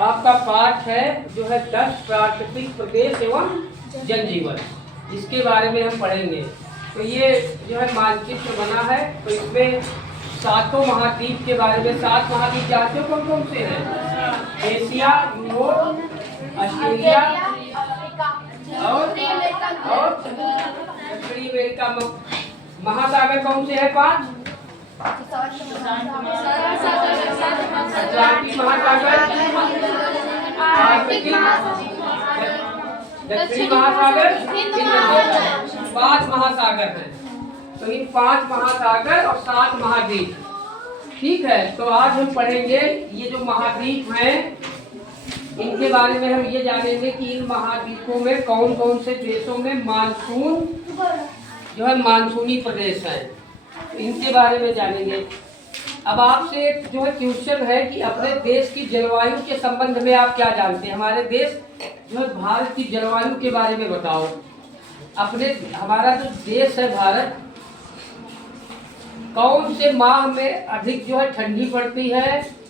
आपका पाठ है जो है 10 प्राकृतिक प्रदेश एवं जनजीवन, इसके बारे में हम पढ़ेंगे। तो ये जो है मानचित्र बना है, तो इसमें 7 महाद्वीप के बारे में, 7 महाद्वीप जानते हो कौन कौन से हैं? एशिया, यूरोप, ऑस्ट्रेलिया और दक्षिणी अमेरिका। महासागर कौन से है? 5। अटलांटिक महासागर, दक्षिणी महासागर, 5 महासागर हैं। तो इन 5 महासागर और 7 महाद्वीप, ठीक है। तो आज हम पढ़ेंगे ये जो महाद्वीप हैं, इनके बारे में हम ये जानेंगे कि इन महाद्वीपों में कौन कौन से देशों में मानसून जो है मानसूनी प्रदेश है, इनके बारे में जानेंगे। अब आपसे जो है क्वेश्चन है कि अपने देश की जलवायु के संबंध में आप क्या जानते हैं? हमारे देश जो है भारत की जलवायु के बारे में बताओ। हमारा जो देश है भारत, कौन से माह में अधिक जो है ठंडी पड़ती है,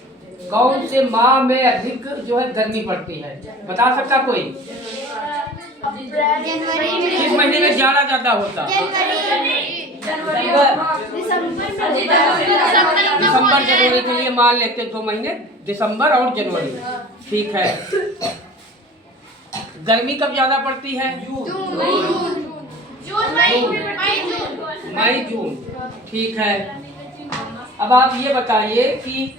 कौन से माह में अधिक जो है गर्मी पड़ती है? बता सकता कोई? किस महीने में जाड़ा ज्यादा होता? दिसंबर जनवरी के लिए मान लेते 2 महीने, दिसंबर और जनवरी, ठीक है। गर्मी कब ज्यादा पड़ती है? मई जून, ठीक है। अब आप ये बताइए कि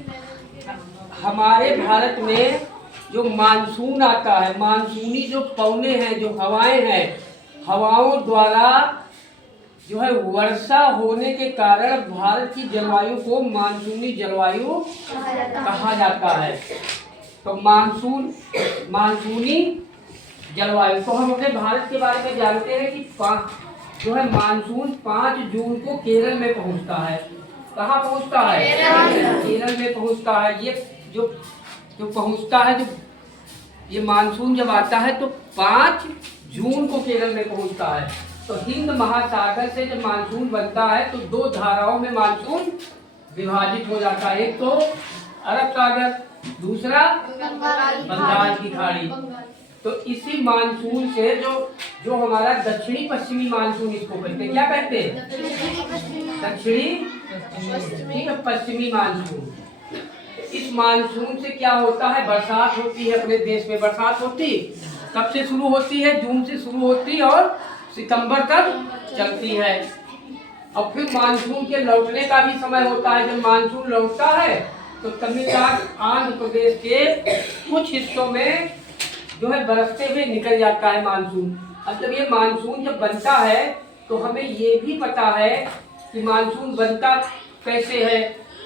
हमारे भारत में जो मानसून आता है, मानसूनी जो पवने हैं, जो हवाएं हैं, हवाओं द्वारा जो है वर्षा होने के कारण भारत की जलवायु को मानसूनी जलवायु कहा जाता है। तो मानसूनी जलवायु, तो हम अपने भारत के बारे में जानते हैं कि जो है मानसून 5 जून को केरल में पहुंचता है। कहाँ पहुंचता है? केरल में पहुंचता है। ये जो पहुंचता है, जो ये मानसून जब आता है तो 5 जून को केरल में पहुंचता है। तो हिंद महासागर से जब मानसून बनता है तो 2 धाराओं में मानसून विभाजित हो जाता है। एक तो अरब सागर, दूसरा बंगाल की खाड़ी। तो इसी मानसून से जो हमारा दक्षिणी पश्चिमी मानसून, इसको कहते हैं, क्या कहते हैं? दक्षिणी, ठीक है, पश्चिमी मानसून। इस मानसून से क्या होता है? बरसात होती है। अपने देश में बरसात होती कब से शुरू होती है? जून से शुरू होती और सितंबर तक चलती है। और फिर मानसून के लौटने का भी समय होता है। जब मानसून लौटता है तो तमिलनाडु, आंध्र प्रदेश के कुछ हिस्सों में जो है बरसते हुए निकल जाता है मानसून। अब जब ये मानसून जब बनता है तो हमें ये भी पता है कि मानसून बनता कैसे है,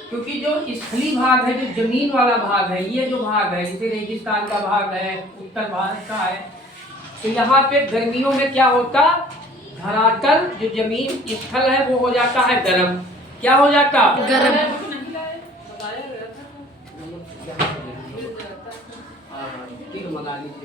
क्योंकि जो स्थलीय भाग है, जो जमीन वाला भाग है, ये जो भाग है, जैसे रेगिस्तान का भाग है, उत्तर भारत का है, तो यहाँ पे गर्मियों में क्या होता? धरातल जो जमीन स्थल है वो हो जाता है गर्म। क्या हो जाता? गर्म। ठीक है, मंगा लीजिए।